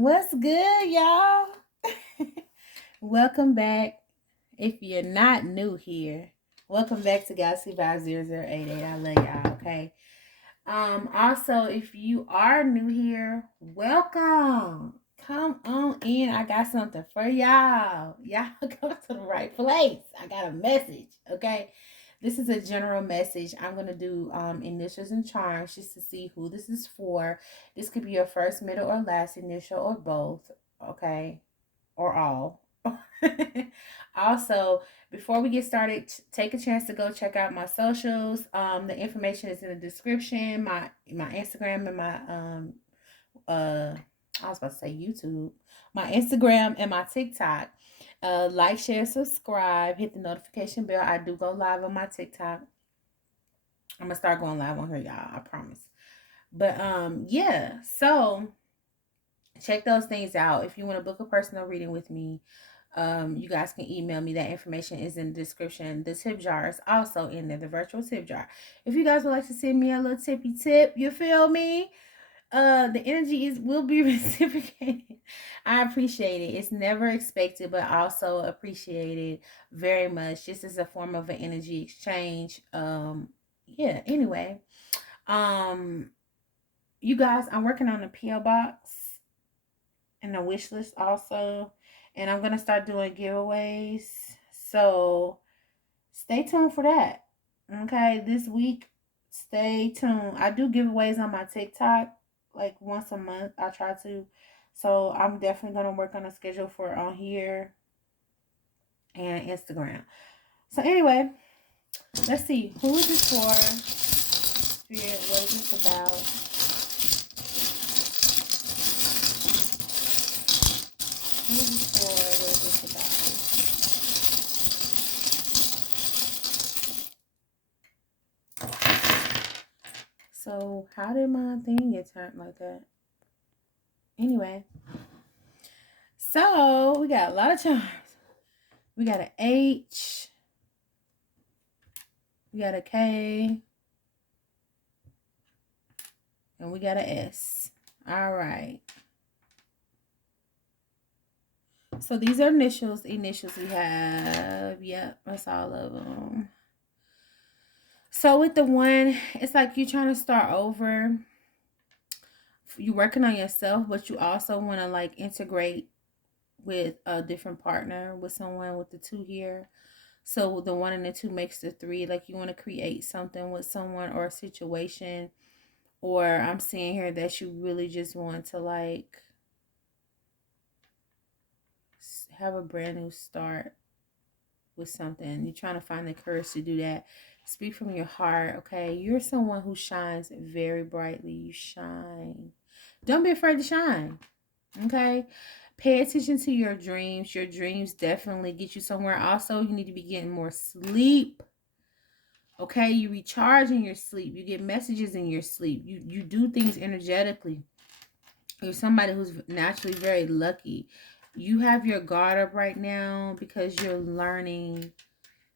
What's good, y'all? Welcome back. If you're not new here, welcome back to Galaxy 50088. I love y'all, okay? Also, if you are new here, welcome. Come on in. I got something for y'all. Y'all come to the right place. I got a message, okay? This is a general message. I'm gonna do initials and charms just to see who this is for. This could be your first, middle, or last initial, or both, okay? Or all. Also, before we get started, take a chance to go check out my socials. The information is in the description. My Instagram and my I was about to say YouTube. My Instagram and my TikTok. Like, share, subscribe, hit the notification bell. I do go live on my TikTok. I'm gonna start going live on here, y'all. I promise. But yeah. So check those things out. If you want to book a personal reading with me, you guys can email me. That information is in the description. The tip jar is also in there, the virtual tip jar. If you guys would like to send me a little tippy tip, you feel me? The energy is will be reciprocated. I appreciate it. It's never expected, but also appreciated very much, just as a form of an energy exchange. Yeah, anyway. Um, you guys, I'm working on a PO box and a wish list also. And I'm gonna start doing giveaways. So stay tuned for that. Okay, this week, stay tuned. I do giveaways on my TikTok like once a month. I try to. So I'm definitely gonna work on a schedule for on here and Instagram. So anyway, let's see. Who is this for? Spirit, what is this about? Who is this for? What is this about? So how did my thing get turned like that? Anyway, so we got a lot of charms. We got an H. We got a K. And we got an S. All right. So these are initials. Initials we have. Yep, that's all of them. So with the one, it's like you're trying to start over. You're working on yourself, but you also want to like integrate with a different partner, with someone with the two here. So the one and the two makes the three. Like you want to create something with someone or a situation. Or I'm seeing here that you really just want to like have a brand new start with something. You're trying to find the courage to do that. Speak from your heart, okay? You're someone who shines very brightly. You shine. Don't be afraid to shine, okay? Pay attention to your dreams. Your dreams definitely get you somewhere. Also, you need to be getting more sleep. Okay, you recharge in your sleep. You get messages in your sleep. You do things energetically. You're somebody who's naturally very lucky. You have your guard up right now because you're learning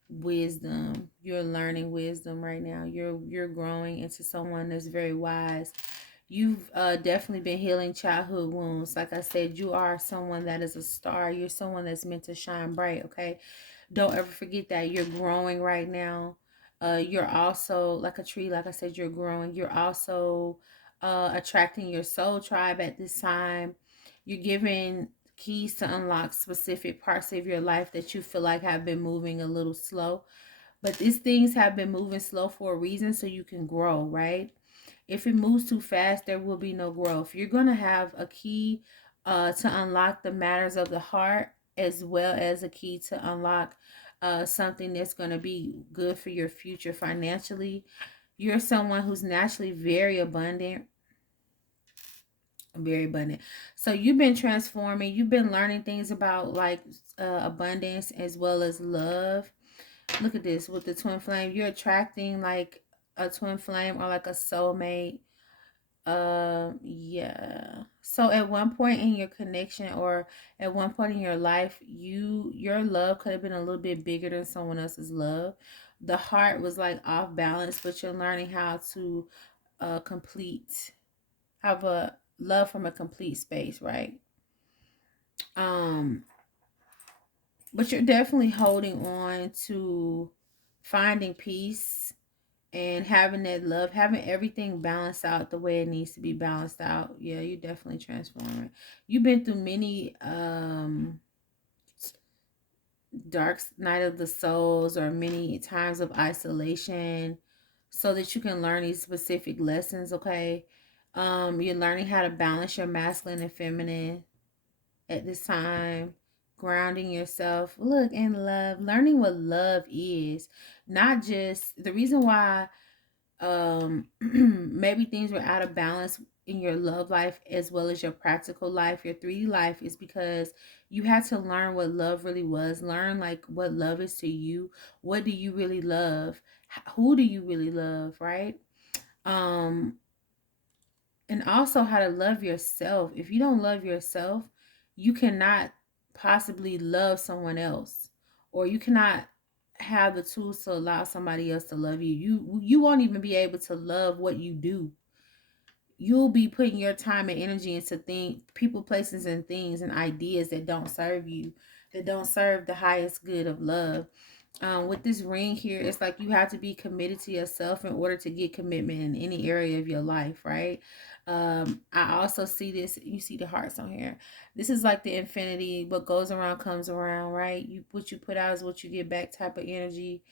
wisdom. You're learning wisdom right now. You're growing into someone that's very wise. You've definitely been healing childhood wounds. Like I said, you are someone that is a star. You're someone that's meant to shine bright, okay? Don't ever forget that. You're growing right now. You're also like a tree. Like I said, you're growing. You're also attracting your soul tribe at this time. You're giving keys to unlock specific parts of your life that you feel like have been moving a little slow. But these things have been moving slow for a reason, so you can grow, right? If it moves too fast, there will be no growth. You're going to have a key to unlock the matters of the heart, as well as a key to unlock something that's going to be good for your future financially. You're someone who's naturally very abundant. Very abundant. So you've been transforming. You've been learning things about like abundance as well as love. Look at this with the twin flame. You're attracting like a twin flame or like a soulmate. Yeah. So at one point in your connection or at one point in your life, your love could have been a little bit bigger than someone else's love. The heart was like off balance, but you're learning how to complete have a love from a complete space, right? Um, but you're definitely holding on to finding peace and having that love, having everything balanced out the way it needs to be balanced out. Yeah, you definitely transforming. You've been through many dark night of the souls or many times of isolation so that you can learn these specific lessons, okay? You're learning how to balance your masculine and feminine at this time, grounding yourself, look, in love, learning what love is, not just the reason why maybe things were out of balance in your love life as well as your practical life, your 3D life, is because you had to learn what love really was, learn like what love is to you, what do you really love, who do you really love, right? um and also how to love yourself. If you don't love yourself, you cannot possibly love someone else, or you cannot have the tools to allow somebody else to love you. You won't even be able to love what you do. You'll be putting your time and energy into people, places, and things and ideas that don't serve you, that don't serve the highest good of love. With this ring here, it's like you have to be committed to yourself in order to get commitment in any area of your life, right? I also see this, you see the hearts on here. This is like the infinity, what goes around comes around, right? You, what you put out is what you get back type of energy.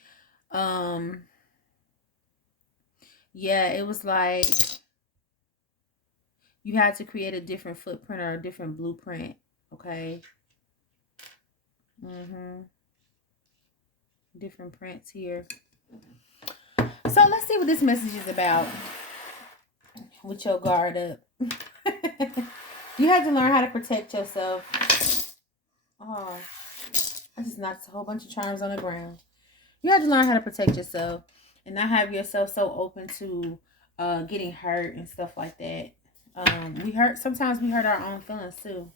Um, yeah, it was like you had to create a different footprint or a different blueprint, okay? Mm-hmm. Different prints here. So let's see what this message is about with your guard up. You have to learn how to protect yourself. Oh, I just knocked a whole bunch of charms on the ground. You have to learn how to protect yourself and not have yourself so open to getting hurt and stuff like that. We hurt, sometimes we hurt our own feelings too.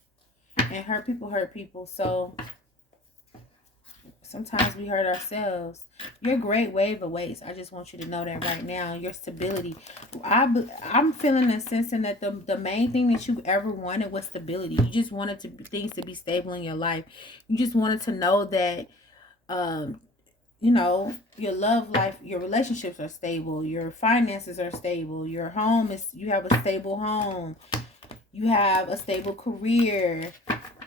And hurt people. So sometimes we hurt ourselves. Your great wave awaits. I just want you to know that right now. Your stability. I'm feeling and sensing that the main thing that you ever wanted was stability. You just wanted things to be stable in your life. You just wanted to know that, um, your love life, your relationships are stable. Your finances are stable. Your home is, you have a stable home. You have a stable career,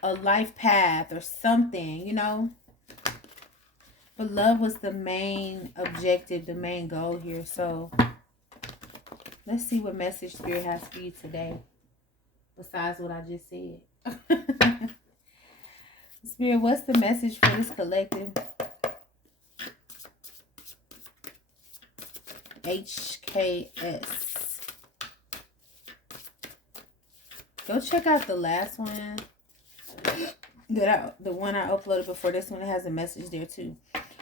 a life path or something. But love was the main objective, the main goal here. So let's see what message Spirit has for you today, besides what I just said. Spirit, what's the message for this collective? HKS. Go check out the last one. The one I uploaded before this one, it has a message there too.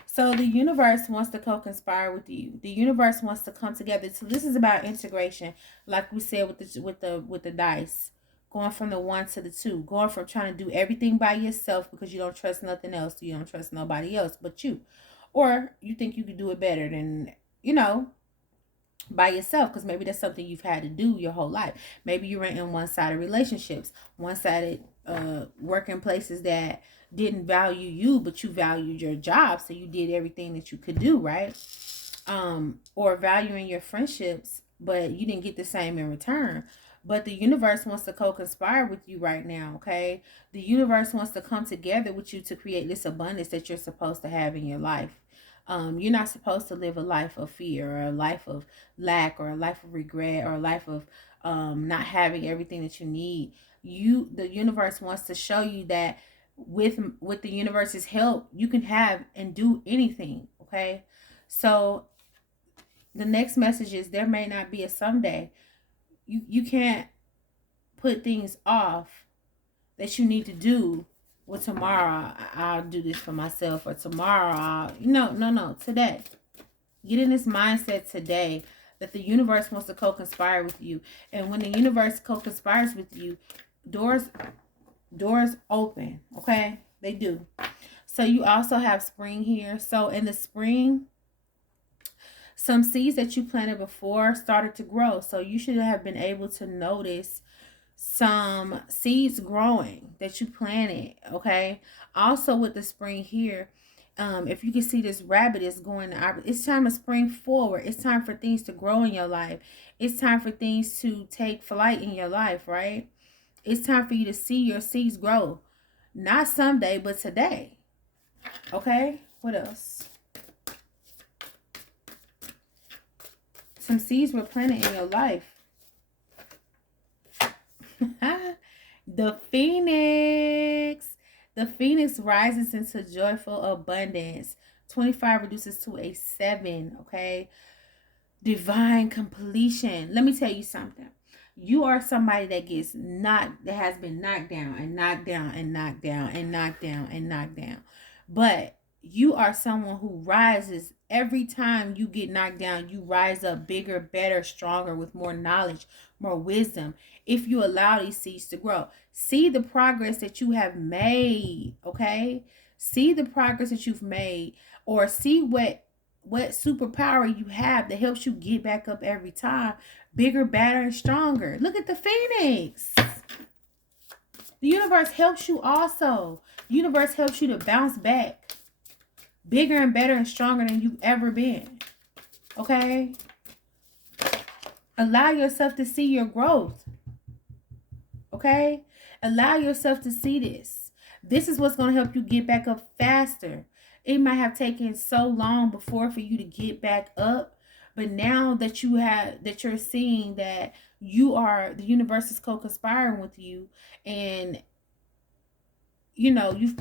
So the universe wants to co-conspire with you. The universe wants to come together. So this is about integration, like we said with the dice, going from the 1 to the 2, going from trying to do everything by yourself because you don't trust nothing else. You don't trust nobody else but you, or you think you could do it better than by yourself, because maybe that's something you've had to do your whole life. Maybe you were in one-sided relationships, one-sided working places that didn't value you, but you valued your job, so you did everything that you could do, right? Or valuing your friendships, but you didn't get the same in return. But the universe wants to co-conspire with you right now, okay? The universe wants to come together with you to create this abundance that you're supposed to have in your life. You're not supposed to live a life of fear, or a life of lack, or a life of regret, or a life of not having everything that you need. The universe wants to show you that with the universe's help, you can have and do anything, okay? So the next message is, there may not be a someday. You can't put things off that you need to do. Well, tomorrow I'll do this for myself, or tomorrow no, today. Get in this mindset today that the universe wants to co-conspire with you. And when the universe co-conspires with you, doors open, okay? They do. So you also have spring here. So in the spring, some seeds that you planted before started to grow. So you should have been able to notice some seeds growing that you planted, okay? Also with the spring here, if you can see this rabbit is going, it's time to spring forward. It's time for things to grow in your life. It's time for things to take flight in your life, right? It's time for you to see your seeds grow. Not someday, but today. Okay? What else? Some seeds were planted in your life. The phoenix. The phoenix rises into joyful abundance. 25 reduces to a 7, okay? Divine completion. Let me tell you something. You are somebody that that has been knocked down and knocked down and knocked down and knocked down and knocked down. But you are someone who rises every time you get knocked down. You rise up bigger, better, stronger, with more knowledge, more wisdom. If you allow these seeds to grow, see the progress that you have made. Okay, see the progress that you've made, or see what superpower you have that helps you get back up every time, bigger, better, and stronger. Look at the phoenix. The universe helps you also. The universe helps you to bounce back bigger and better and stronger than you've ever been. Okay? Allow yourself to see your growth. Okay? Allow yourself to see this. This is what's going to help you get back up faster. It might have taken so long before for you to get back up, but now that you're seeing that the universe is co-conspiring with you, and you know you've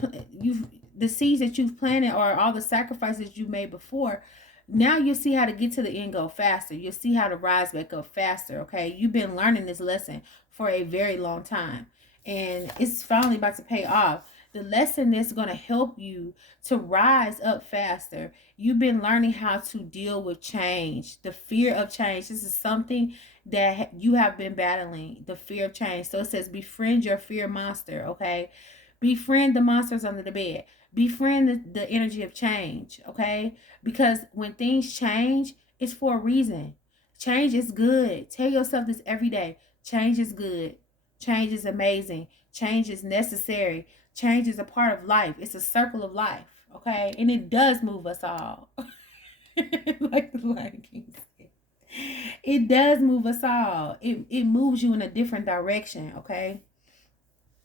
the seeds that you've planted, or all the sacrifices you made before, now you'll see how to get to the end goal faster. You'll see how to rise back up faster. Okay, you've been learning this lesson for a very long time, and it's finally about to pay off. The lesson is going to help you to rise up faster. You've been learning how to deal with change, the fear of change. This is something that you have been battling, the fear of change. So it says befriend your fear monster, okay? Befriend the monsters under the bed. Befriend the energy of change, okay? Because when things change, it's for a reason. Change is good. Tell yourself this every day. Change is good. Change is amazing. Change is necessary. Change is a part of life. It's a circle of life, okay? And it does move us all. Like the Lion King said. It does move us all. It moves you in a different direction, okay?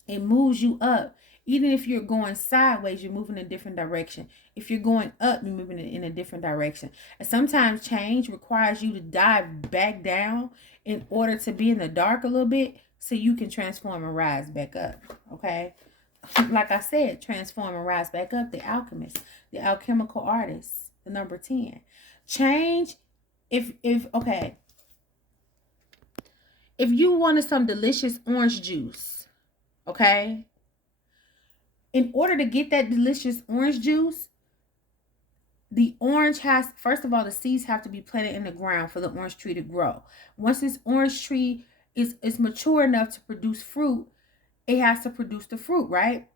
It moves you up. Even if you're going sideways, you're moving in a different direction. If you're going up, you're moving in a different direction. And sometimes change requires you to dive back down in order to be in the dark a little bit so you can transform and rise back up, okay? Like I said, transform and rise back up. The alchemist, the alchemical artist, the number 10. Change, if you wanted some delicious orange juice, okay? In order to get that delicious orange juice, the orange has, first of all, the seeds have to be planted in the ground for the orange tree to grow. Once this orange tree is mature enough to produce fruit, it has to produce the fruit, right?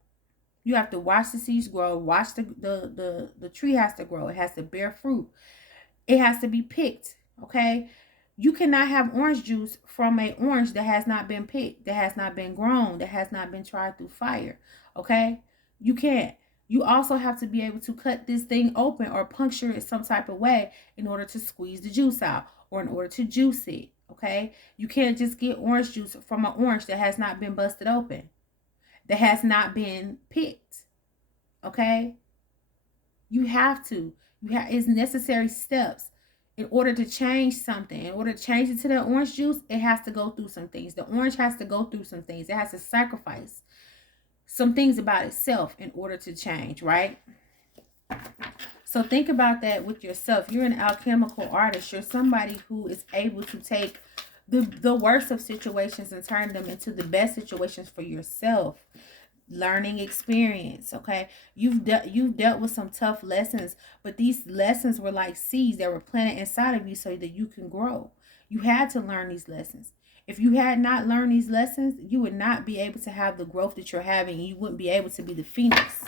You have to watch the seeds grow, watch the tree has to grow. It has to bear fruit. It has to be picked, okay? You cannot have orange juice from an orange that has not been picked, that has not been grown, that has not been tried through fire, okay? You can't. You also have to be able to cut this thing open or puncture it some type of way in order to squeeze the juice out, or in order to juice it, okay? You can't just get orange juice from an orange that has not been busted open, that has not been picked, okay? You have to. It's necessary steps. In order to change something, in order to change it to the orange juice, it has to go through some things. The orange has to go through some things. It has to sacrifice some things about itself in order to change, right? So think about that with yourself. You're an alchemical artist. You're somebody who is able to take the worst of situations and turn them into the best situations for yourself. Learning experience, okay? You've dealt with some tough lessons, but these lessons were like seeds that were planted inside of you so that you can grow. You had to learn these lessons. If you had not learned these lessons, you would not be able to have the growth that you're having. You wouldn't be able to be the phoenix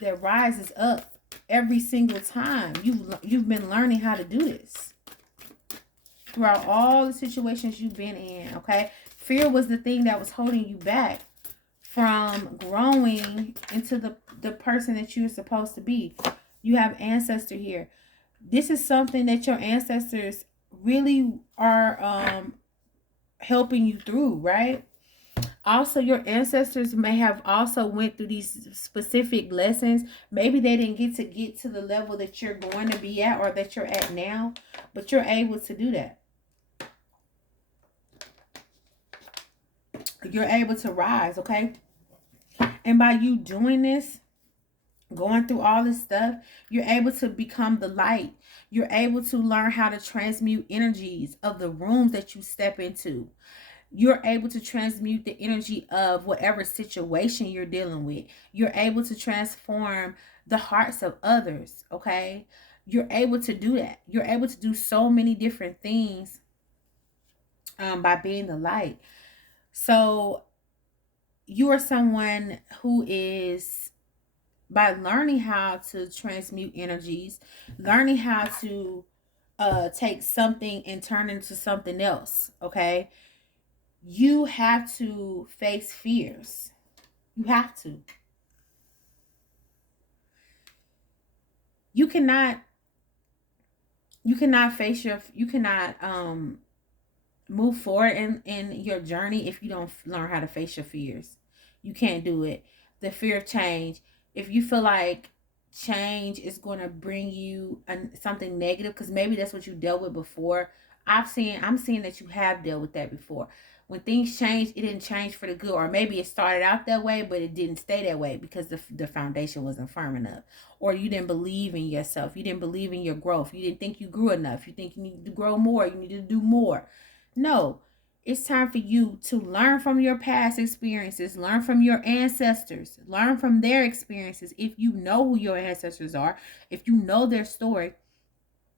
that rises up every single time. You've been learning how to do this throughout all the situations you've been in, okay? Fear was the thing that was holding you back from growing into the person that you're supposed to be. You have ancestor here. This is something that your ancestors really are helping you through, right? Also, your ancestors may have also went through these specific lessons. Maybe they didn't get to the level that you're going to be at or that you're at now, but you're able to do that. You're able to rise, okay? And by you doing this, going through all this stuff, you're able to become the light. You're able to learn how to transmute energies of the rooms that you step into. You're able to transmute the energy of whatever situation you're dealing with. You're able to transform the hearts of others, okay? You're able to do that. You're able to do so many different things by being the light. So you are someone who is, by learning how to transmute energies, learning how to take something and turn into something else, okay? You have to face fears. You have to. You cannot face your, you cannot move forward in your journey if you don't learn how to face your fears. You can't do it. The fear of change. If you feel like change is going to bring you something negative, because maybe that's what you dealt with before. I'm seeing that you have dealt with that before. When things change, it didn't change for the good, or maybe it started out that way, but it didn't stay that way because the foundation wasn't firm enough, or you didn't believe in yourself. You didn't believe in your growth. You didn't think you grew enough. You think you need to grow more. You need to do more. No, it's time for you to learn from your past experiences, learn from your ancestors, learn from their experiences. If you know who your ancestors are, if you know their story,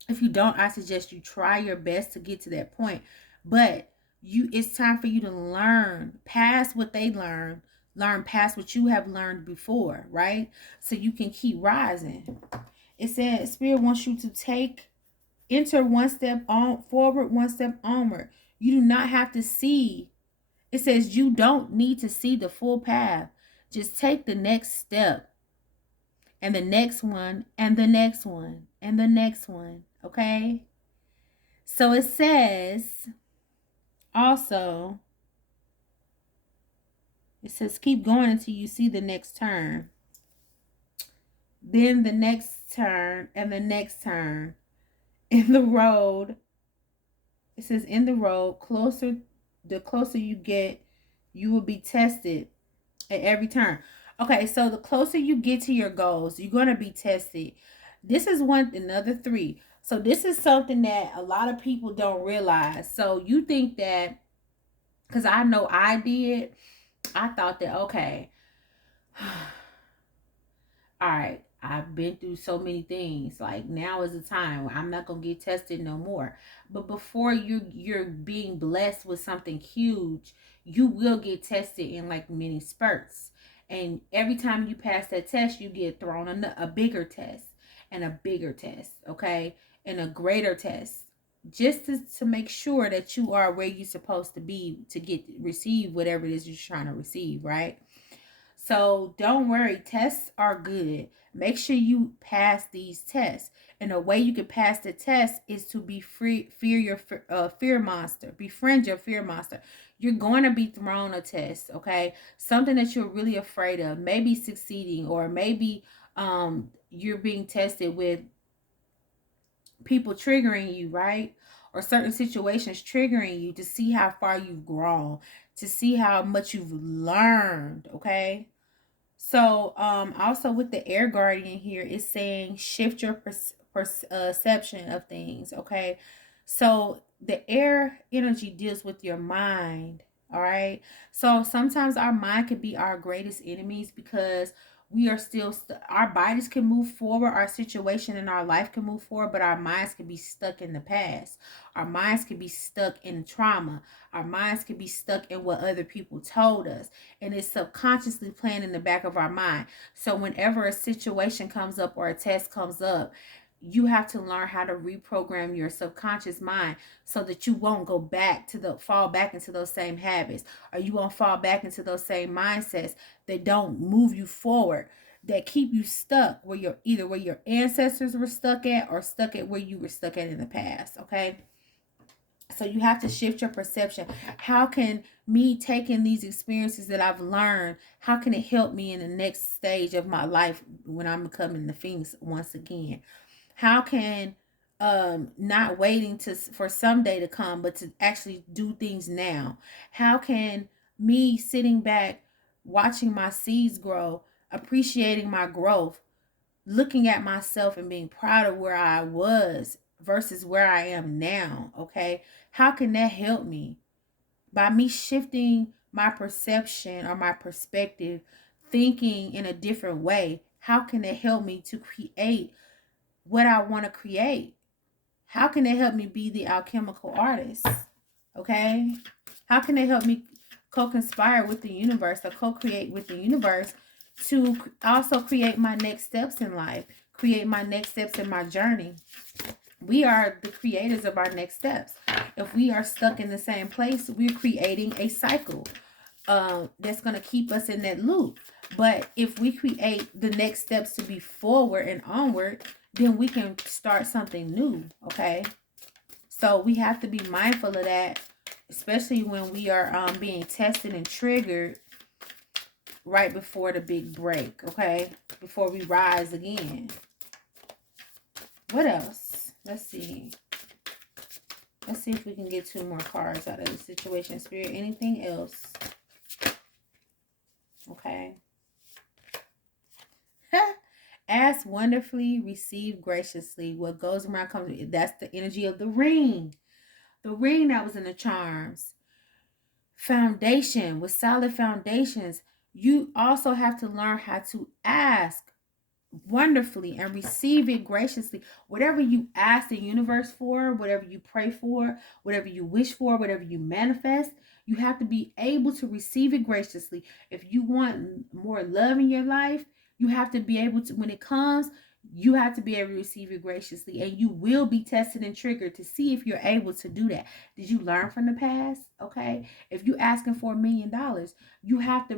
if you don't, I suggest you try your best to get to that point. But it's time for you to learn past what they learned, learn past what you have learned before, right? So you can keep rising. It said Spirit wants you to enter one step on forward, one step onward. You do not have to see. It says you don't need to see the full path. Just take the next step, and the next one, and the next one, and the next one. Okay? So it says also, it says keep going until you see the next turn. Then the next turn, and the next turn. In the road, it says in the road, the closer you get, you will be tested at every turn. Okay, so the closer you get to your goals, you're going to be tested. This is another 3. So this is something that a lot of people don't realize. So you think that, because I know I did, I thought that, okay, all right, I've been through so many things. Like, now is the time where I'm not gonna get tested no more. But before you're being blessed with something huge, you will get tested in like many spurts. And every time you pass that test, you get thrown a bigger test and a bigger test, okay, and a greater test, just to make sure that you are where you're supposed to be to receive whatever it is you're trying to receive, right? So don't worry, tests are good. Make sure you pass these tests. And the way you can pass the test is to fear monster. Befriend your fear monster. You're going to be thrown a test, okay? Something that you're really afraid of, maybe succeeding, or maybe you're being tested with people triggering you, right? Or certain situations triggering you to see how far you've grown, to see how much you've learned, okay? So, also with the air guardian here, it's saying shift your perception of things, okay? So, the air energy deals with your mind, all right? So, sometimes our mind can be our greatest enemies because we are still, our bodies can move forward, our situation in our life can move forward, but our minds can be stuck in the past. Our minds can be stuck in trauma. Our minds can be stuck in what other people told us. And it's subconsciously playing in the back of our mind. So whenever a situation comes up or a test comes up, you have to learn how to reprogram your subconscious mind so that you won't go back to fall back into those same habits, or you won't fall back into those same mindsets that don't move you forward, that keep you stuck where you're either where your ancestors were stuck at or stuck at where you were stuck at in the past. Okay, so you have to shift your perception. How can me taking these experiences that I've learned, how can it help me in the next stage of my life when I'm becoming the phoenix once again? How can not waiting to for someday to come, but to actually do things now? How can me sitting back watching my seeds grow, appreciating my growth, looking at myself and being proud of where I was versus where I am now? Okay, how can that help me? By me shifting my perception or my perspective, thinking in a different way, how can it help me to create what I want to create? How can it help me be the alchemical artist? Okay? How can it help me co-conspire with the universe or co-create with the universe to also create my next steps in life, create my next steps in my journey? We are the creators of our next steps. If we are stuck in the same place, we're creating a cycle that's going to keep us in that loop. But if we create the next steps to be forward and onward, then we can start something new. Okay, so we have to be mindful of that, especially when we are being tested and triggered right before the big break. Okay, before we rise again. What else? Let's see if we can get 2 more cards out of the situation. Spirit, anything else? Okay. Ask wonderfully, receive graciously. What goes around comes. That's the energy of the ring. The ring that was in the charms. Foundation, with solid foundations. You also have to learn how to ask wonderfully and receive it graciously. Whatever you ask the universe for, whatever you pray for, whatever you wish for, whatever you manifest, you have to be able to receive it graciously. If you want more love in your life, you have to be able to, when it comes, you have to be able to receive it graciously, and you will be tested and triggered to see if you're able to do that. Did you learn from the past? Okay, if you asking for $1,000,000, you have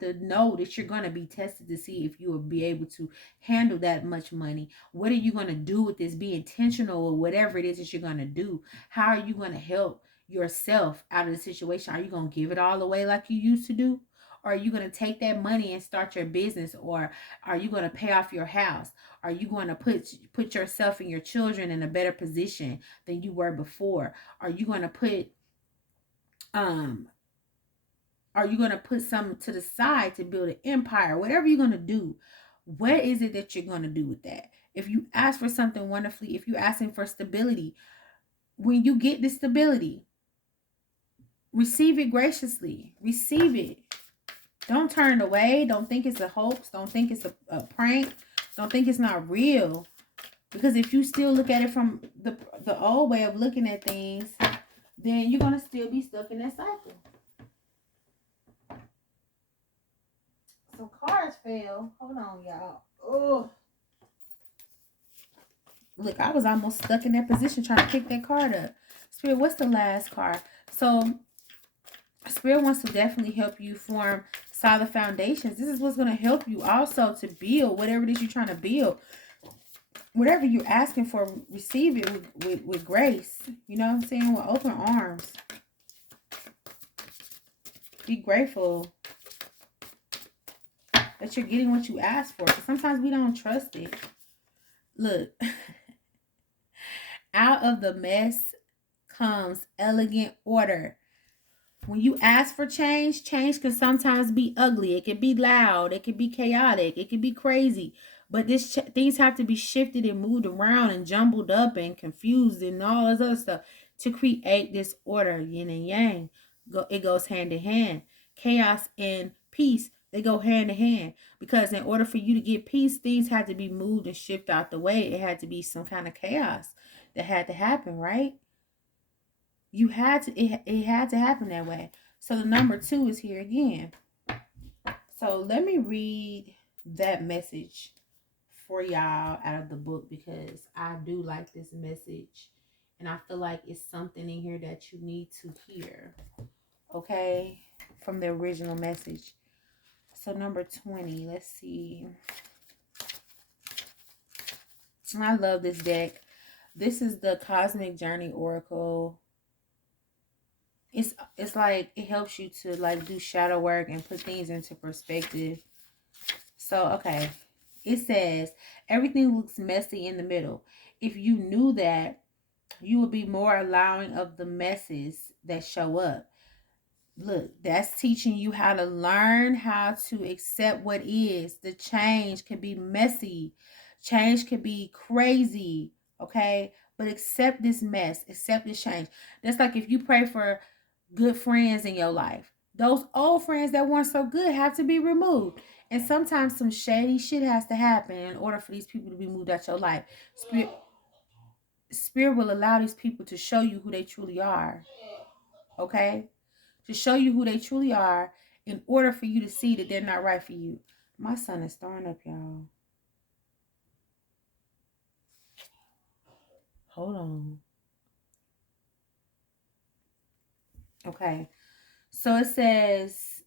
to know that you're going to be tested to see if you will be able to handle that much money. What are you going to do with this? Be intentional with whatever it is that you're going to do. How are you going to help yourself out of the situation? Are you going to give it all away like you used to do? Or are you going to take that money and start your business? Or are you going to pay off your house? Are you going to put yourself and your children in a better position than you were before? Are you going to put um are you going to put something to the side to build an empire? Whatever you're going to do, what is it that you're going to do with that? If you ask for something wonderfully, if you're asking for stability, when you get the stability, receive it graciously. Receive it. Don't turn it away. Don't think it's a hoax. Don't think it's a prank. Don't think it's not real. Because if you still look at it from the old way of looking at things, then you're going to still be stuck in that cycle. Some cards fell. Hold on, y'all. Oh. Look, I was almost stuck in that position trying to pick that card up. Spirit, what's the last card? So, Spirit wants to definitely help you form solid foundations. This is what's going to help you also to build whatever it is you're trying to build. Whatever you're asking for, receive it with grace. You know what I'm saying? With open arms. Be grateful that you're getting what you asked for. Because sometimes we don't trust it. Look. Out of the mess comes elegant order. When you ask for change, change can sometimes be ugly. It can be loud. It can be chaotic. It can be crazy. But things have to be shifted and moved around and jumbled up and confused and all this other stuff to create this order. Yin and yang. It goes hand in hand. Chaos and peace, they go hand in hand. Because in order for you to get peace, things had to be moved and shifted out the way. It had to be some kind of chaos that had to happen, right? You had to, it had to happen that way. So the number 2 is here again. So let me read that message for y'all out of the book because I do like this message and I feel like it's something in here that you need to hear. Okay? From the original message. So number 20, let's see. I love this deck. This is the Cosmic Journey Oracle. It's like it helps you to like do shadow work and put things into perspective. So, okay. It says, everything looks messy in the middle. If you knew that, you would be more allowing of the messes that show up. Look, that's teaching you how to learn how to accept what is. The change can be messy. Change can be crazy. Okay? But accept this mess. Accept this change. That's like if you pray for good friends in your life. Those old friends that weren't so good have to be removed. And sometimes some shady shit has to happen in order for these people to be moved out your life. Spirit will allow these people to show you who they truly are. Okay? To show you who they truly are in order for you to see that they're not right for you. My son is throwing up, y'all. Hold on. Okay. So it says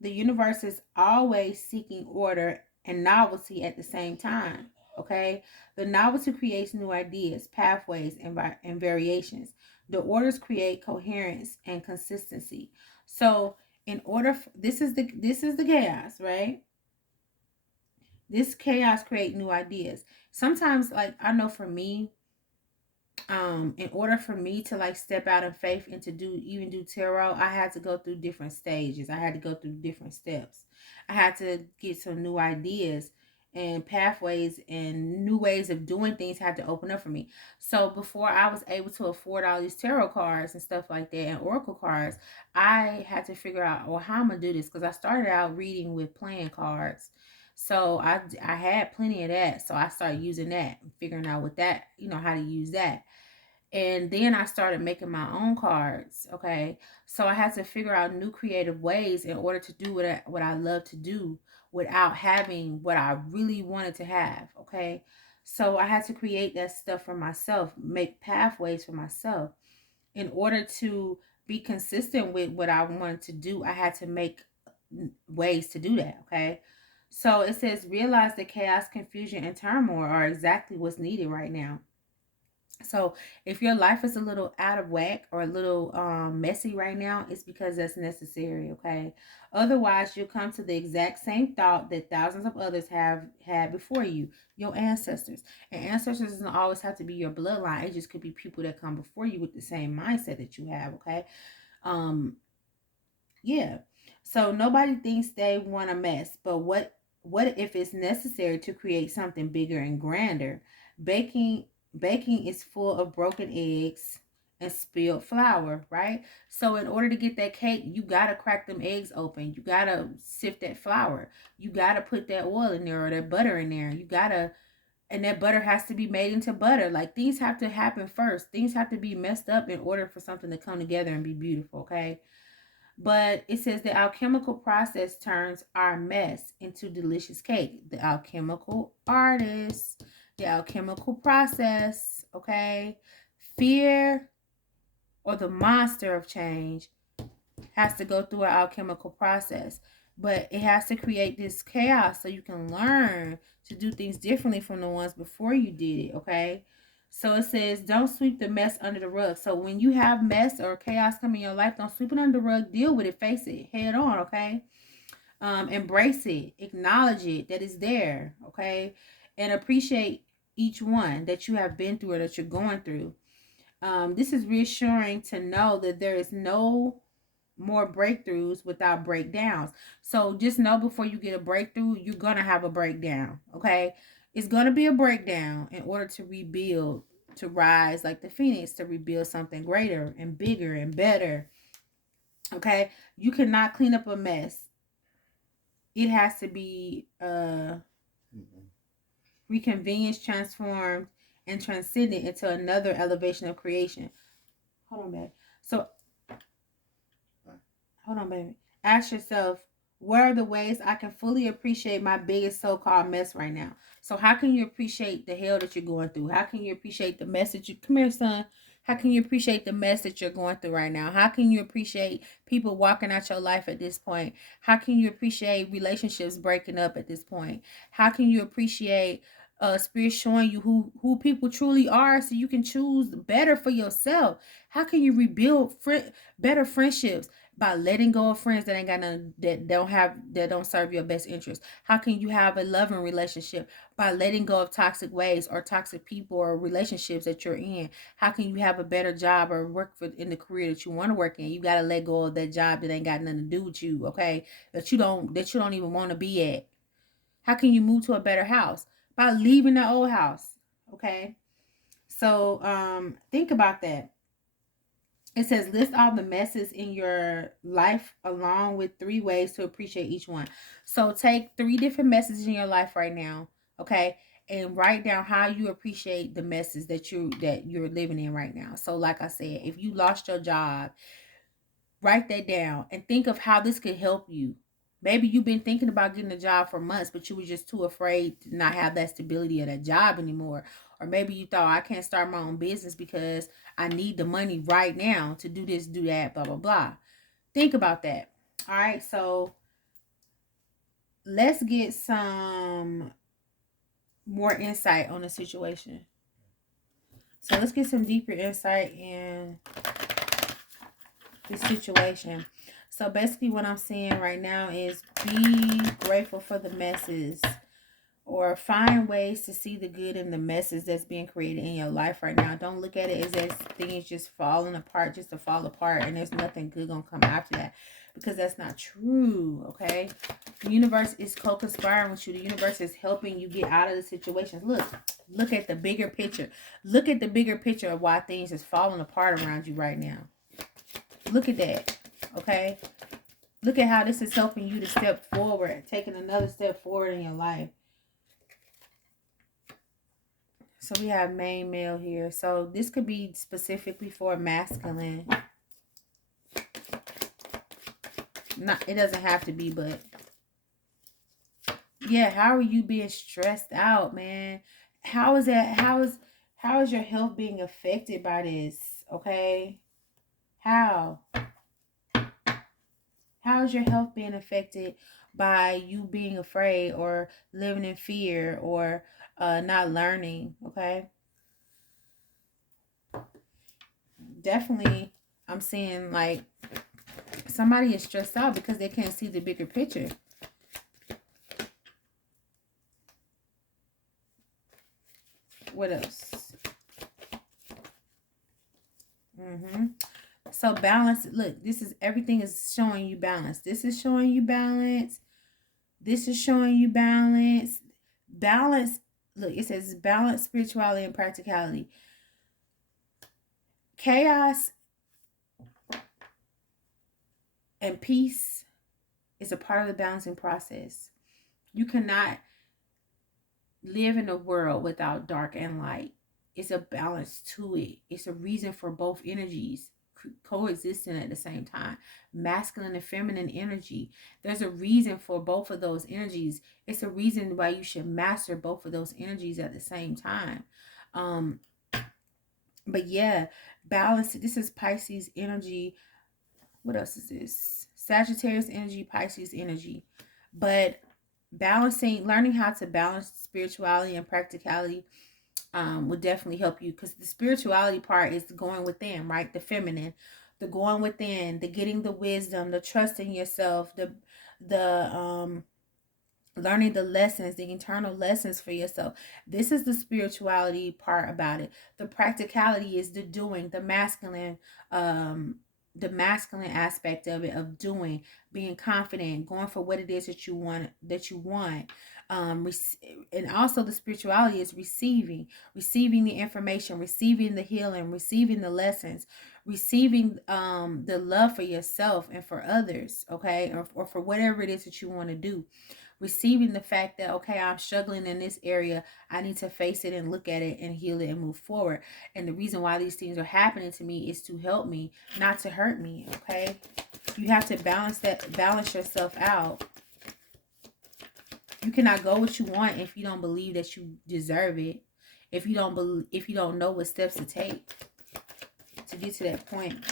the universe is always seeking order and novelty at the same time. Okay. The novelty creates new ideas, pathways, and variations. The orders create coherence and consistency. So in order this is the chaos, right? This chaos create new ideas. Sometimes, like I know for me, in order for me to like step out in faith and to do tarot, I had to go through different stages. I had to go through different steps. I had to get some new ideas and pathways and new ways of doing things had to open up for me. So before I was able to afford all these tarot cards and stuff like that and oracle cards, I had to figure out, well, how I'm gonna do this, because I started out reading with playing cards. So I had plenty of that. So I started using that, figuring out what that, how to use that. And then I started making my own cards. Okay. So I had to figure out new creative ways in order to do what I love to do without having what I really wanted to have. Okay. So I had to create that stuff for myself, make pathways for myself. In order to be consistent with what I wanted to do, I had to make ways to do that. Okay. So it says, realize that chaos, confusion, and turmoil are exactly what's needed right now. So if your life is a little out of whack or a little messy right now, it's because that's necessary, okay? Otherwise, you'll come to the exact same thought that thousands of others have had before you, your ancestors. And ancestors doesn't always have to be your bloodline. It just could be people that come before you with the same mindset that you have, okay? Um, yeah. So nobody thinks they want a mess, but what if it's necessary to create something bigger and grander? Baking baking is full of broken eggs and spilled flour, right? So in order to get that cake, you got to crack them eggs open. You got to sift that flour. You got to put that oil in there or that butter in there. You got to and that butter has to be made into butter. Like things have to happen first. Things have to be messed up in order for something to come together and be beautiful, okay? But it says the alchemical process turns our mess into delicious cake. The alchemical artist, the alchemical process, okay? Fear or the monster of change has to go through an alchemical process. But it has to create this chaos so you can learn to do things differently from the ones before you did it, okay? So it says, don't sweep the mess under the rug. So when you have mess or chaos come in your life, don't sweep it under the rug. Deal with it. Face it head on, okay? Embrace it. Acknowledge it that it's there, okay? And appreciate each one that you have been through or that you're going through. This is reassuring to know that there is no more breakthroughs without breakdowns. So just know before you get a breakthrough, you're going to have a breakdown, okay? It's going to be a breakdown in order to rebuild, to rise like the phenix, to rebuild something greater and bigger and better, okay? You cannot clean up a mess. It has to be reconvenienced, transformed, and transcended into another elevation of creation. Hold on, babe. So, hold on, baby. Ask yourself, What are the ways I can fully appreciate my biggest so-called mess right now? So how can you appreciate the hell that you're going through? How can you appreciate the message? Come here, son. How can you appreciate the mess that you're going through right now? How can you appreciate people walking out your life at this point? How can you appreciate relationships breaking up at this point? How can you appreciate spirit showing you who people truly are so you can choose better for yourself? How can you rebuild better friendships? By letting go of friends that ain't got none, that don't serve your best interest? How can you have a loving relationship? By letting go of toxic ways or toxic people or relationships that you're in. How can you have a better job or work in the career that you want to work in? You got to let go of that job that ain't got nothing to do with you, okay? That you don't even want to be at. How can you move to a better house? By leaving the old house, okay? So think about that. It says list all the messes in your life along with 3 ways to appreciate each one. So take 3 different messes in your life right now, okay? And write down how you appreciate the messes that you're living in right now. So like I said, if you lost your job, write that down and think of how this could help you. Maybe you've been thinking about getting a job for months, but you were just too afraid to not have that stability of that job anymore. Or maybe you thought, I can't start my own business because I need the money right now to do this, do that, blah, blah, blah. Think about that. All right, so let's get some more insight on the situation. So let's get some deeper insight in this situation. So basically what I'm saying right now is be grateful for the messes, or find ways to see the good in the messes that's being created in your life right now. Don't look at it as if things just falling apart just to fall apart and there's nothing good gonna come after that, because that's not true, okay? The universe is co-conspiring with you. The universe is helping you get out of the situations. Look at the bigger picture. Look at the bigger picture of why things is falling apart around you right now. Look at that, okay? Look at how this is helping you to step forward, taking another step forward in your life. So we have main male here. So this could be specifically for masculine. Not, it doesn't have to be, but yeah, how are you being stressed out, man? How is that? How is your health being affected by this? Okay? How? How is your health being affected by you being afraid or living in fear or not learning? Okay? Definitely, I'm seeing like somebody is stressed out because they can't see the bigger picture. What else? So balance. Look, this is everything is showing you balance. This is showing you balance. This is showing you balance. Balance. Look, it says balance, spirituality, and practicality. Chaos and peace is a part of the balancing process. You cannot live in a world without dark and light. It's a balance to it. It's a reason for both energies coexisting at the same time. Masculine and feminine energy. There's a reason for both of those energies. It's a reason why you should master both of those energies at the same time. But yeah, balance. This is Pisces energy. What else is this? Sagittarius energy, Pisces energy. But learning how to balance spirituality and practicality would definitely help you, because the spirituality part is going within, right? The feminine, the going within, the getting the wisdom, the trusting yourself, the learning the lessons, the internal lessons for yourself. This is the spirituality part about it. The practicality is the doing, the masculine aspect of it, of doing, being confident, going for what it is that you want. And also the spirituality is receiving the information, receiving the healing, receiving the lessons, receiving the love for yourself and for others, okay, or for whatever it is that you want to do. Receiving the fact that, okay, I'm struggling in this area. I need to face it and look at it and heal it and move forward. And the reason why these things are happening to me is to help me, not to hurt me, okay? You have to balance yourself out. You cannot go what you want if you don't believe that you deserve it. If you don't know what steps to take to get to that point.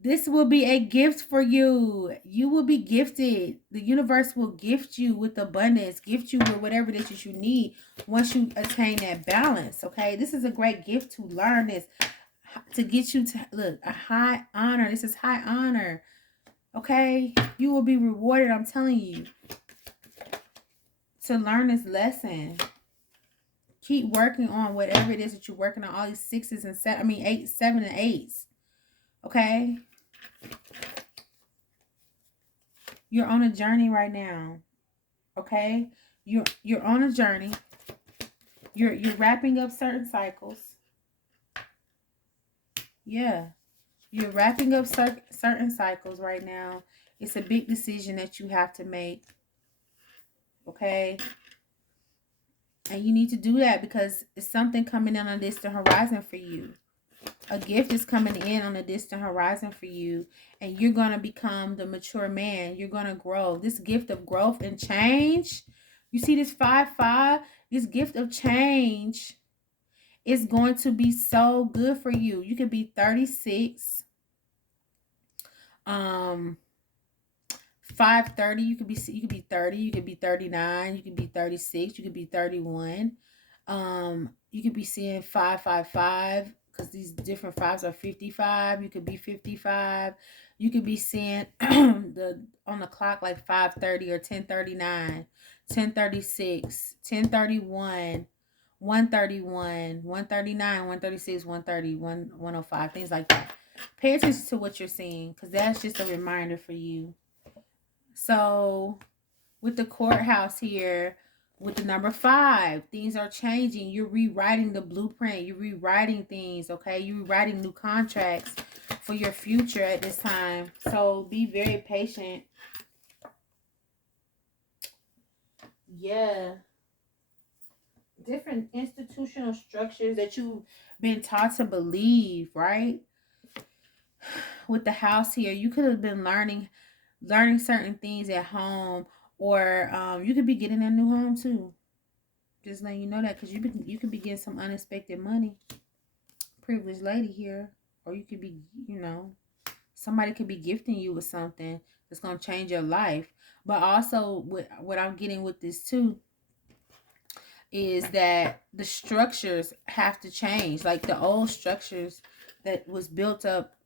This will be a gift for you. You will be gifted. The universe will gift you with abundance, gift you with whatever it is that you need once you attain that balance. Okay, this is a great gift to learn this, to get you to look a high honor. This is high honor. Okay, you will be rewarded. I'm telling you, to learn this lesson. Keep working on whatever it is that you're working on. All these sixes and eight, 7, and 8s. Okay. You're on a journey right now. Okay? You're on a journey. You're wrapping up certain cycles. Yeah. You're wrapping up certain cycles right now. It's a big decision that you have to make. Okay? And you need to do that because it's something coming in on a distant horizon for you. A gift is coming in on a distant horizon for you, and you're going to become the mature man. You're going to grow. This gift of growth and change, you see this 5-5, this gift of change is going to be so good for you. You could be 36, 5:30, you could be 30, you could be 39, you could be 36, you could be 31. You could be seeing 555 because these different fives are 55. You could be 55. You could be seeing the on the clock like 5:30 or 10:39, 10:36, 10:31, 1:31, 1:39, 1:36, 1:30, 1:05, things like that. Pay attention to what you're seeing because that's just a reminder for you. So with the courthouse here, with the number 5, things are changing. You're rewriting the blueprint. You're rewriting things, okay? You're rewriting new contracts for your future at this time. So be very patient. Yeah. Different institutional structures that you've been taught to believe, right? With the house here, you could have been learning certain things at home, or you could be getting a new home too. Just letting you know that, because you could be getting some unexpected money. Privileged lady here. Or you could be, somebody could be gifting you with something that's going to change your life. But also, what I'm getting with this too is that the structures have to change. Like the old structures that was built up,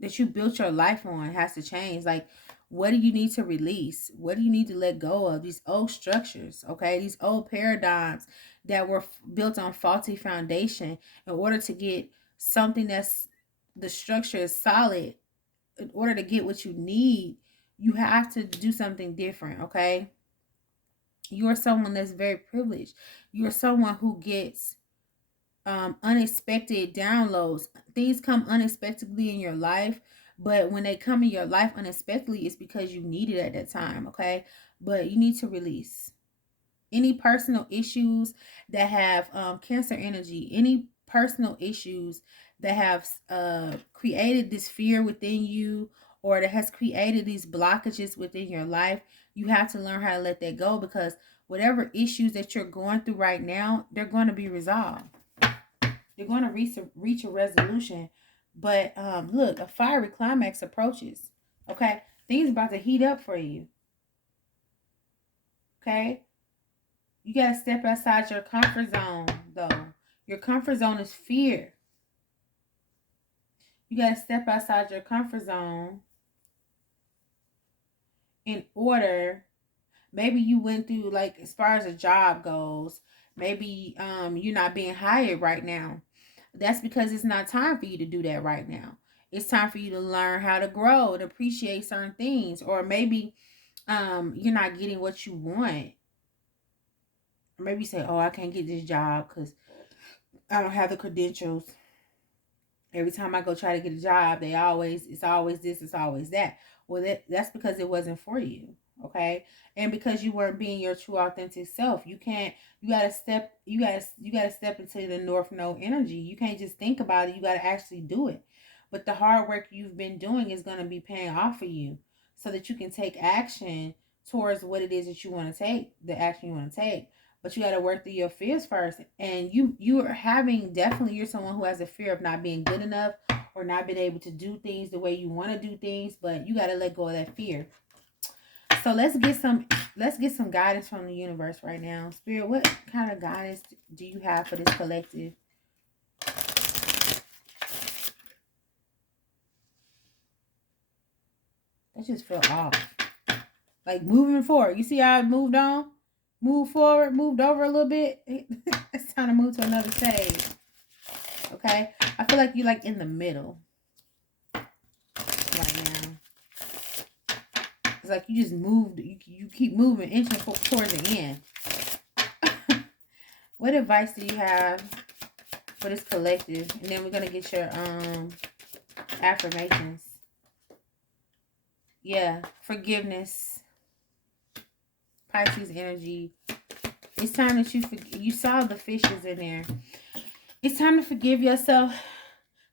that you built your life on, has to change. Like, what do you need to release? What do you need to let go of? These old structures, okay? These old paradigms that were built on faulty foundation. In order to get something that's, the structure is solid, in order to get what you need, you have to do something different, okay? You are someone that's very privileged. You are someone who gets unexpected downloads. Things come unexpectedly in your life, but when they come in your life unexpectedly, it's because you need it at that time, okay? But you need to release any personal issues that have cancer energy, any personal issues that have created this fear within you, or that has created these blockages within your life. You have to learn how to let that go, because whatever issues that you're going through right now, they're going to be resolved. They're going to reach a resolution. But look, a fiery climax approaches. Okay? Things about to heat up for you. Okay? You got to step outside your comfort zone, though. Your comfort zone is fear. You got to step outside your comfort zone in order. Maybe you went through, like, as far as a job goes, maybe you're not being hired right now. That's because it's not time for you to do that right now. It's time for you to learn how to grow and appreciate certain things. Or maybe you're not getting what you want. Or maybe you say, oh, I can't get this job because I don't have the credentials. Every time I go try to get a job, it's always this, it's always that. Well, that's because it wasn't for you. Okay? And because you weren't being your true authentic self. You gotta step into the North Node energy. You can't just think about it, you gotta actually do it. But the hard work you've been doing is gonna be paying off for you. so that you can take action towards what it is that you want to take, the action you want to take. But you got to work through your fears first. And you are having, definitely, you're someone who has a fear of not being good enough or not being able to do things the way you want to do things, but you got to let go of that fear. So let's get some guidance from the universe right now. Spirit, what kind of guidance do you have for this collective? That just feel off. Like moving forward. You see how it moved on? Move forward, moved over a little bit. It's time to move to another stage. Okay? I feel like you're like in the middle right now. It's like you just moved. You keep moving, inching towards the end. What advice do you have for this collective? And then we're going to get your affirmations. Yeah, forgiveness. Pisces energy. It's time that you saw the fishes in there. It's time to forgive yourself.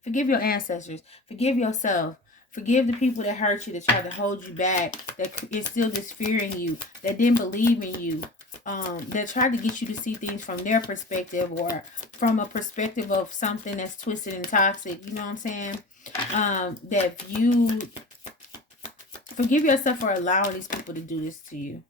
Forgive your ancestors. Forgive yourself. Forgive the people that hurt you, that tried to hold you back, that instilled this fear in you, that didn't believe in you, that tried to get you to see things from their perspective or from a perspective of something that's twisted and toxic. You know what I'm saying? That you forgive yourself for allowing these people to do this to you.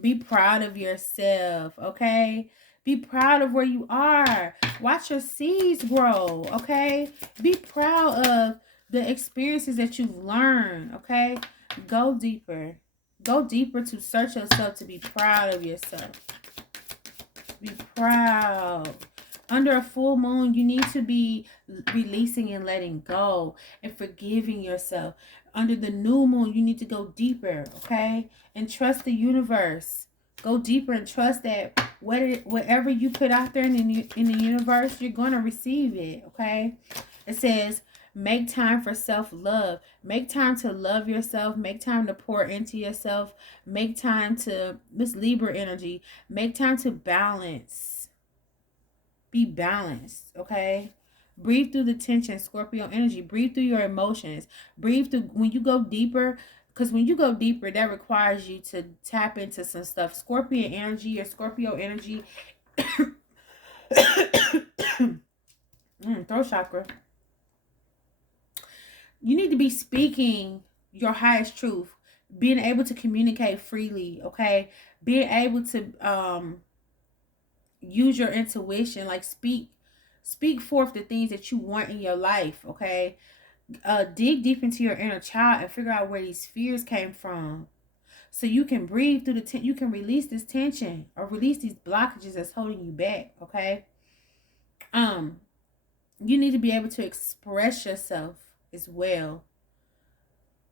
Be proud of yourself, okay? Be proud of where you are. Watch your seeds grow, okay? Be proud of the experiences that you've learned, okay? Go deeper. Go deeper to search yourself, to be proud of yourself. Be proud. Under a full moon, you need to be releasing and letting go and forgiving yourself. Under the new moon, you need to go deeper, okay? And trust the universe. Go deeper and trust that whatever you put out there in the universe, you're going to receive it, okay? It says, make time for self-love. Make time to love yourself. Make time to pour into yourself. Make time to, this Libra energy, make time to balance. Be balanced, okay? Breathe through the tension, Scorpio energy. Breathe through your emotions. Breathe through when you go deeper, because when you go deeper, that requires you to tap into some stuff. Scorpion energy or Scorpio energy. Throat chakra. You need to be speaking your highest truth. Being able to communicate freely, okay? Being able to use your intuition, like speak forth the things that you want in your life, okay? Dig deep into your inner child and figure out where these fears came from, so you can breathe through the you can release this tension or release these blockages that's holding you back, okay? You need to be able to express yourself as well,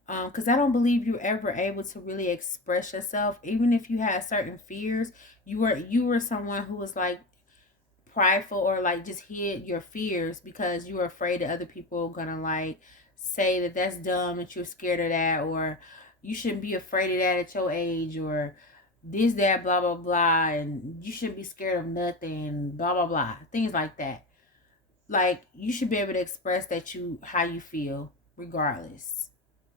because I don't believe you're ever able to really express yourself. Even if you had certain fears, you were someone who was like prideful or like just hid your fears because you were afraid that other people are gonna like say that that's dumb, that you're scared of that, or you shouldn't be afraid of that at your age, or this, that, blah, blah, blah, and you shouldn't be scared of nothing, blah, blah, blah, things like that. Like, you should be able to express how you feel regardless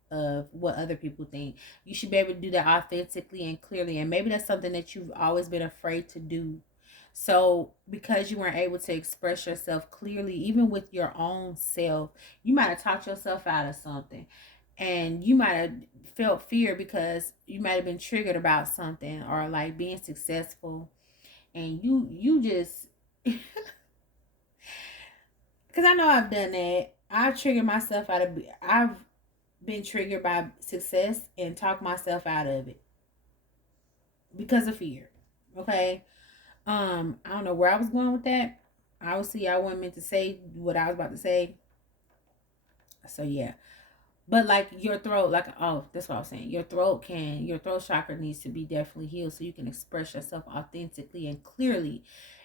of what other people think. You should be able to do that authentically and clearly, and maybe that's something that you've always been afraid to do. So because you weren't able to express yourself clearly, even with your own self, you might have talked yourself out of something, and you might have felt fear because you might have been triggered about something, or like being successful, and you just because I know I've done that. I've triggered myself out of, I've been triggered by success and talked myself out of it because of fear. Okay. I don't know where I was going with that. Obviously, I wasn't meant to say what I was about to say. So yeah. But like your throat, like, oh, that's what I was saying. Your throat chakra needs to be definitely healed so you can express yourself authentically and clearly.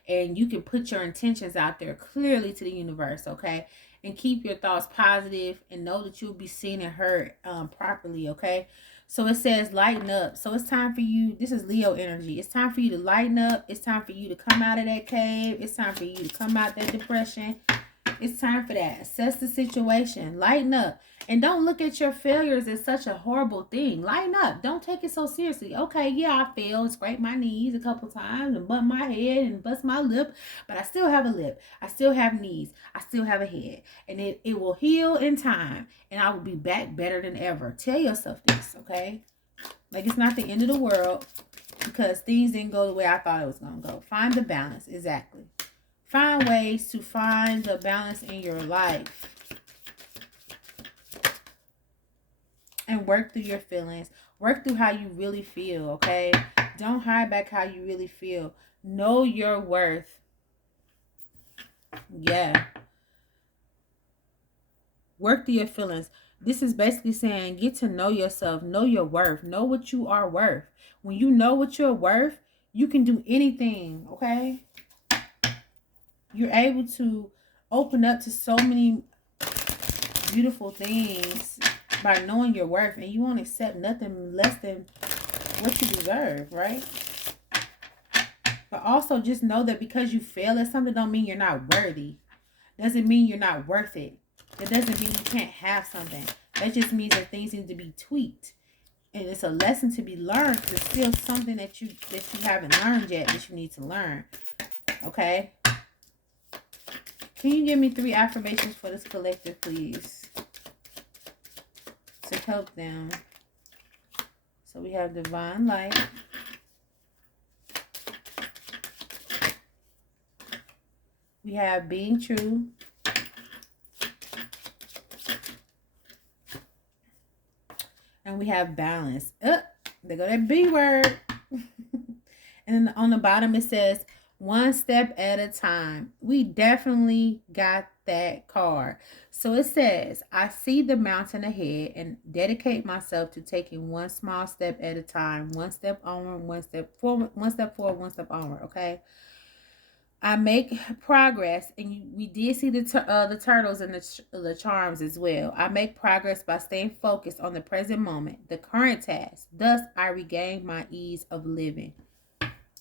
And you can put your intentions out there clearly to the universe, okay? And keep your thoughts positive and know that you'll be seen and heard properly, okay? So it says lighten up. So it's time for you. This is Leo energy. It's time for you to lighten up. It's time for you to come out of that cave. It's time for you to come out that depression. It's time for that. Assess the situation. Lighten up. And don't look at your failures as such a horrible thing. Lighten up. Don't take it so seriously. Okay, yeah, I failed, scraped my knees a couple times and bumped my head and bust my lip, but I still have a lip. I still have knees. I still have a head. And it will heal in time. And I will be back better than ever. Tell yourself this, okay? Like, it's not the end of the world because things didn't go the way I thought it was going to go. Find the balance. Exactly. Find ways to find the balance in your life. And work through your feelings. Work through how you really feel, okay? Don't hide back how you really feel. Know your worth. Yeah. Work through your feelings. This is basically saying get to know yourself. Know your worth. Know what you are worth. When you know what you're worth, you can do anything, okay? You're able to open up to so many beautiful things by knowing your worth, and you won't accept nothing less than what you deserve, right? But also just know that because you fail at something don't mean you're not worthy. Doesn't mean you're not worth it. That doesn't mean you can't have something. That just means that things need to be tweaked. And it's a lesson to be learned. There's still something that you haven't learned yet that you need to learn. Okay? Can you give me 3 affirmations for this collective, please? To help them. So we have divine light. We have being true. And we have balance. There go that B word. And then on the bottom it says, one step at a time. We definitely got that card. So it says, I see the mountain ahead and dedicate myself to taking one small step at a time. One step onward, one step forward, one step forward, one step onward. Okay. I make progress, and we did see the turtles and the charms as well. I make progress by staying focused on the present moment, the current task. Thus, I regain my ease of living.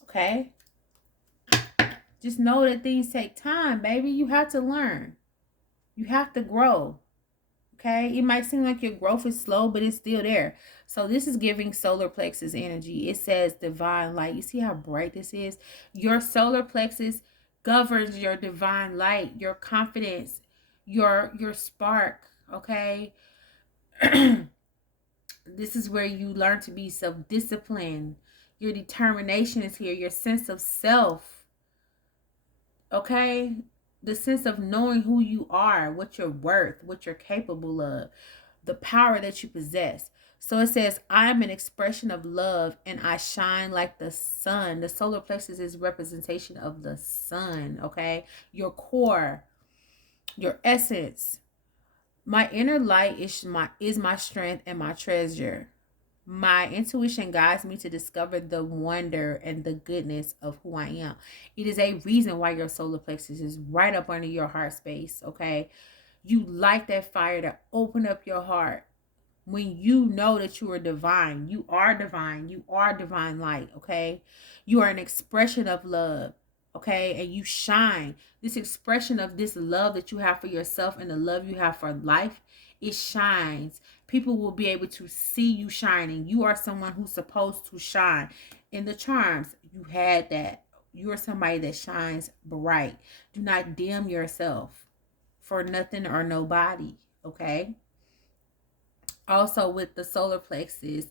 Okay? Just know that things take time, baby. You have to learn. You have to grow. Okay? It might seem like your growth is slow, but it's still there. So this is giving solar plexus energy. It says divine light. You see how bright this is? Your solar plexus governs your divine light, your confidence, your spark, okay? This is where you learn to be self-disciplined. Your determination is here, your sense of self, okay? The sense of knowing who you are, what you're worth, what you're capable of, the power that you possess. So it says, I am an expression of love and I shine like the sun. The solar plexus is representation of the sun, okay? Your core, your essence. My inner light is my strength and my treasure. My intuition guides me to discover the wonder and the goodness of who I am. It is a reason why your solar plexus is right up under your heart space, okay? You light that fire to open up your heart. When you know that you are divine, you are divine, you are divine light, okay? You are an expression of love, okay? And you shine. This expression of this love that you have for yourself and the love you have for life, it shines. People will be able to see you shining. You are someone who's supposed to shine. In the charms, you had that. You are somebody that shines bright. Do not dim yourself for nothing or nobody, okay? Also with the solar plexus,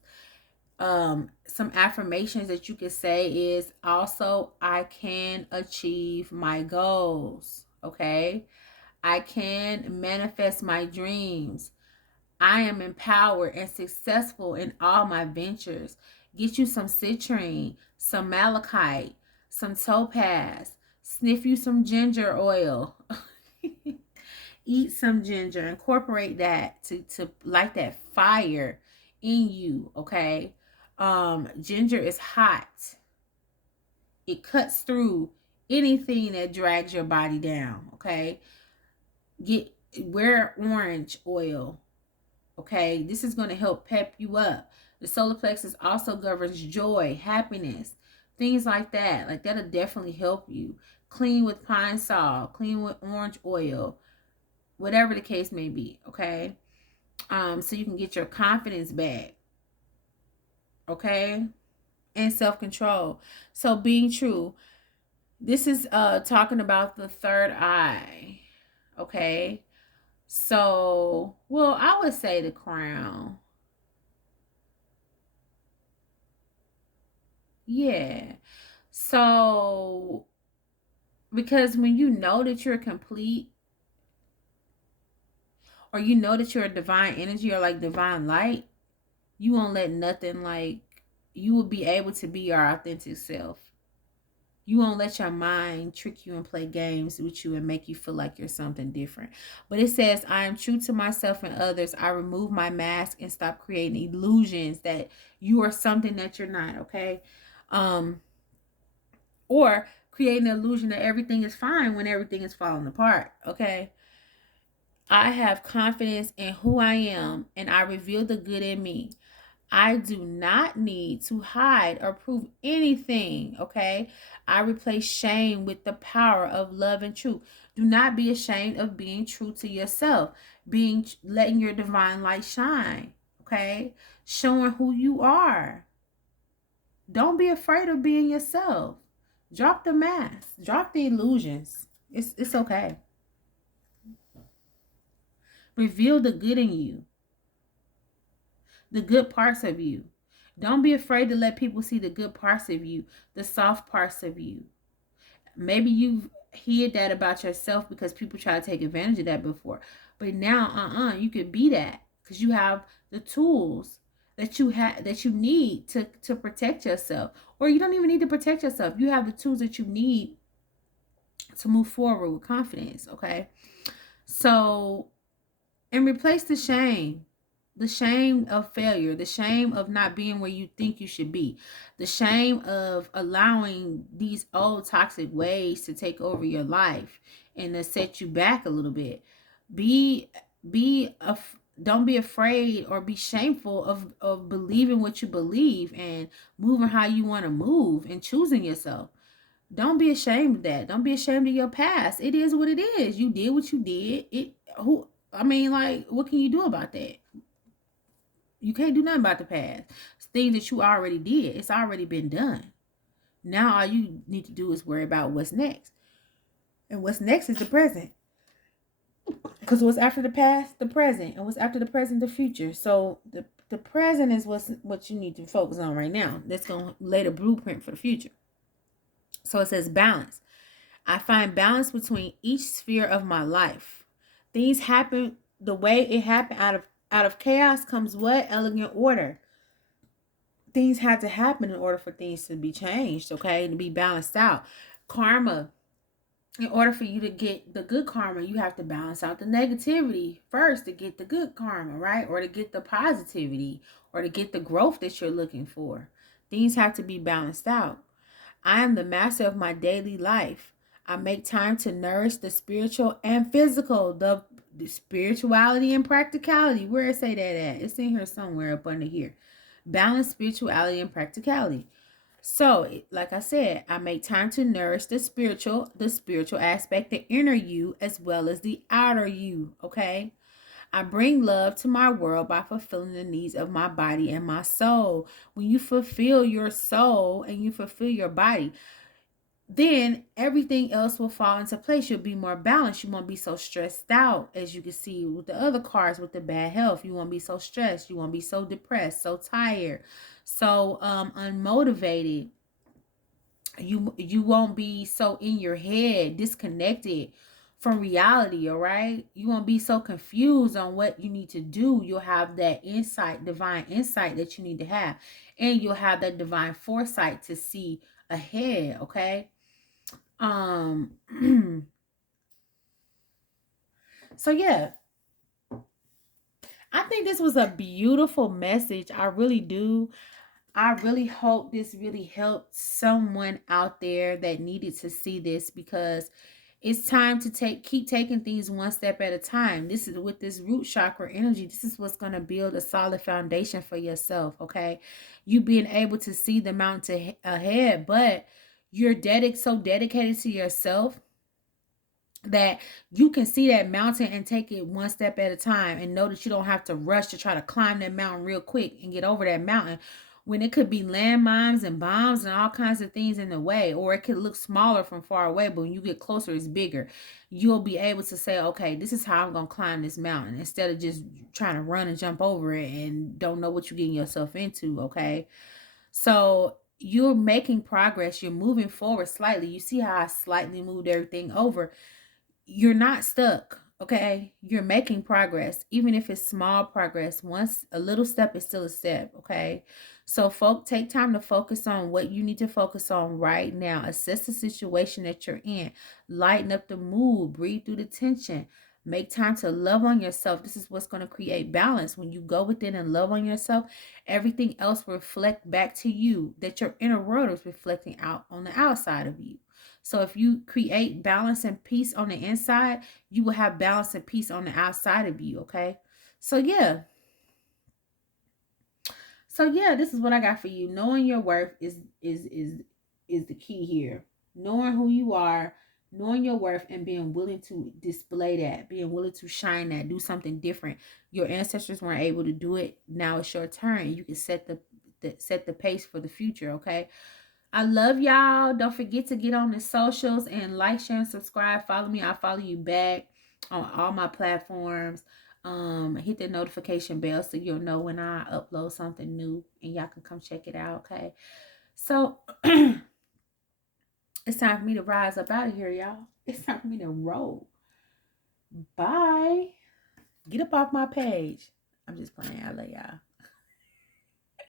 some affirmations that you can say is also, I can achieve my goals, okay? I can manifest my dreams. I am empowered and successful in all my ventures. Get you some citrine, some malachite, some topaz, sniff you some ginger oil. Eat some ginger, incorporate that to light that fire in you, okay? Ginger is hot. It cuts through anything that drags your body down, okay? Wear orange oil, okay? This is going to help pep you up. The solar plexus also governs joy, happiness, things like that. Like, that'll definitely help you. Clean with pine sol, clean with orange oil. whatever the case may be, okay? So you can get your confidence back, okay? And self-control. So being true. This is talking about the third eye, okay? So, well, I would say the crown. Yeah. So, because when you know that you're complete, or you know that you're a divine energy or like divine light, you won't let nothing like, you will be able to be your authentic self. You won't let your mind trick you and play games with you and make you feel like you're something different. But it says, I am true to myself and others. I remove my mask and stop creating illusions that you are something that you're not, okay? Um, or creating an illusion that everything is fine when everything is falling apart, okay? I have confidence in who I am and I reveal the good in me. I do not need to hide or prove anything, okay? I replace shame with the power of love and truth. Do not be ashamed of being true to yourself, letting your divine light shine, okay? Showing who you are. Don't be afraid of being yourself. Drop the mask, drop the illusions. It's okay. Reveal the good in you, the good parts of you. Don't be afraid to let people see the good parts of you, the soft parts of you. Maybe you've hid that about yourself because people try to take advantage of that before. But now, you could be that because you have the tools that you need to protect yourself. Or you don't even need to protect yourself. You have the tools that you need to move forward with confidence, okay? So, and replace the shame of failure, the shame of not being where you think you should be, the shame of allowing these old toxic ways to take over your life and to set you back a little bit. Be be a Don't be afraid or be shameful of believing what you believe and moving how you want to move and choosing yourself. Don't be ashamed of that. Don't be ashamed of your past. It is what it is. You did what you did. Like, what can you do about that? You can't do nothing about the past. It's things that you already did. It's already been done. Now all you need to do is worry about what's next. And what's next is the present. Because what's after the past, the present. And what's after the present, the future. So the present is what you need to focus on right now. That's going to lay the blueprint for the future. So it says balance. I find balance between each sphere of my life. Things happen the way it happened. Out of chaos comes what? Elegant order. Things have to happen in order for things to be changed, okay? To be balanced out. Karma. In order for you to get the good karma, you have to balance out the negativity first to get the good karma, right? Or to get the positivity or to get the growth that you're looking for. Things have to be balanced out. I am the master of my daily life. I make time to nourish the spiritual and physical, the spirituality and practicality. Where it say that at? It's in here somewhere up under here. Balance spirituality and practicality. So, like I said, I make time to nourish the spiritual aspect, the inner you, as well as the outer you, okay? I bring love to my world by fulfilling the needs of my body and my soul. When you fulfill your soul and you fulfill your body, then everything else will fall into place. You'll be more balanced. You won't be so stressed out, as you can see with the other cards with the bad health. You won't be so stressed. You won't be so depressed, so tired, so unmotivated. You won't be so in your head, disconnected from reality. All right, you won't be so confused on what you need to do. You'll have that insight, divine insight that you need to have, and you'll have that divine foresight to see ahead. Okay. So yeah, I think this was a beautiful message. I really do. I really hope this really helped someone out there that needed to see this, because it's time to keep taking things one step at a time. This is with this root chakra energy. This is what's going to build a solid foundation for yourself. Okay. You being able to see the mountain ahead, but you're so dedicated to yourself that you can see that mountain and take it one step at a time, and know that you don't have to rush to try to climb that mountain real quick and get over that mountain, when it could be landmines and bombs and all kinds of things in the way, or it could look smaller from far away, but when you get closer it's bigger. You'll be able to say, okay, this is how I'm gonna climb this mountain, instead of just trying to run and jump over it and don't know what you're getting yourself into. Okay, so you're making progress, you're moving forward slightly. You see how I slightly moved everything over? You're not stuck. Okay, you're making progress, even if it's small progress. Once a little step is still a step. Okay, so folk, take time to focus on what you need to focus on right now. Assess the situation that you're in, lighten up the mood, breathe through the tension, make time to love on yourself. This is what's going to create balance. When you go within and love on yourself, everything else will reflect back to you, that your inner world is reflecting out on the outside of you. So if you create balance and peace on the inside, you will have balance and peace on the outside of you. Okay. So yeah. So yeah, this is what I got for you. Knowing your worth is the key here. Knowing who you are, knowing your worth, and being willing to display that, being willing to shine that, do something different. Your ancestors weren't able to do it. Now it's your turn. You can set the pace for the future. Okay. I love y'all. Don't forget to get on the socials and like, share, and subscribe. Follow me. I'll follow you back on all my platforms. Hit the notification bell so you'll know when I upload something new and y'all can come check it out. Okay. So it's time for me to rise up out of here, y'all. It's time for me to roll. Bye. Get up off my page. I'm just playing. I love y'all.